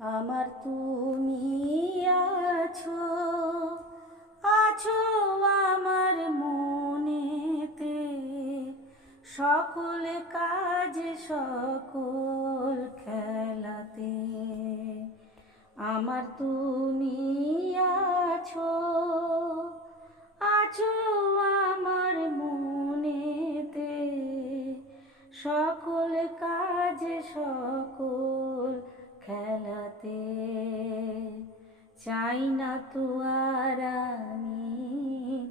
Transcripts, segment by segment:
আমার তুমি আছো, আছো আমার মনেতে, সকল কাজে সকল খেলাতে। আমার তুমি আছো, আছো আমার মনেতে, সকল কাজে সকল খেলাতে। চাই না তো আর আমি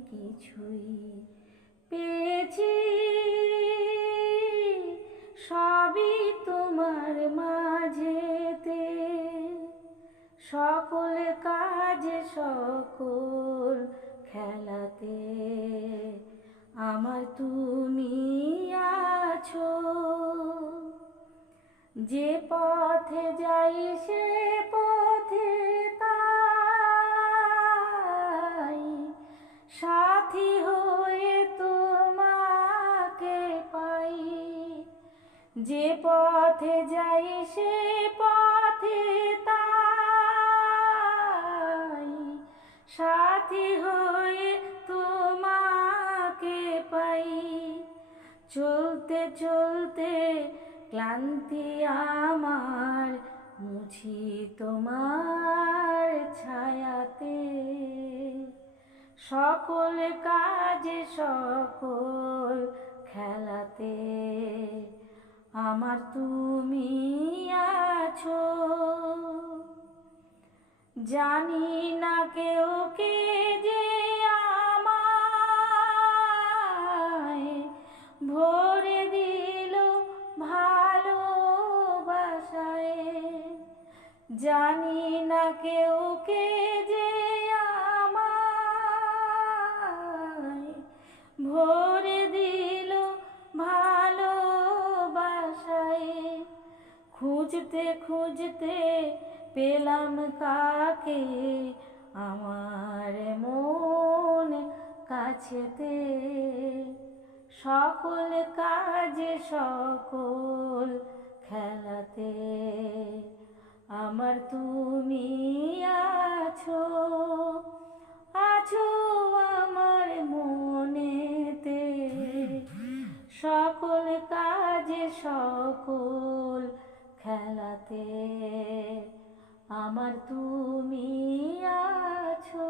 কিছুই, পেয়েছি সবই তোমার মাঝেতে, সকল কাজে সকল খেলাতে। আমার তুমি আছো, যে পথে যাই সে পথে তাই সাথী হয়ে তোমাকে পাই। যে পথে যাই সে পথে তাই সাথী হয়ে তোমাকে পাই। চলতে চলতে ক্লান্তি আমার মুছি তোমার ছায়াতে, সকল কাজে সকল খেলাতে। আমার তুমি আছো, জানি না কেউ কে যে আমায় ভরে দিল ভালোবাসায়। জানি না কেউ কে যে আমায় ভরে দিল ভালোবাসায়। খুঁজতে খুঁজতে পেলাম কাকে আমার মন কাছেতে, সকল কাজে সকল খেলাতে। আমার তুমি আছো, আছো আমার মনেতে, সকল কাজে সকল খেলাতে। আমার তুমি আছো।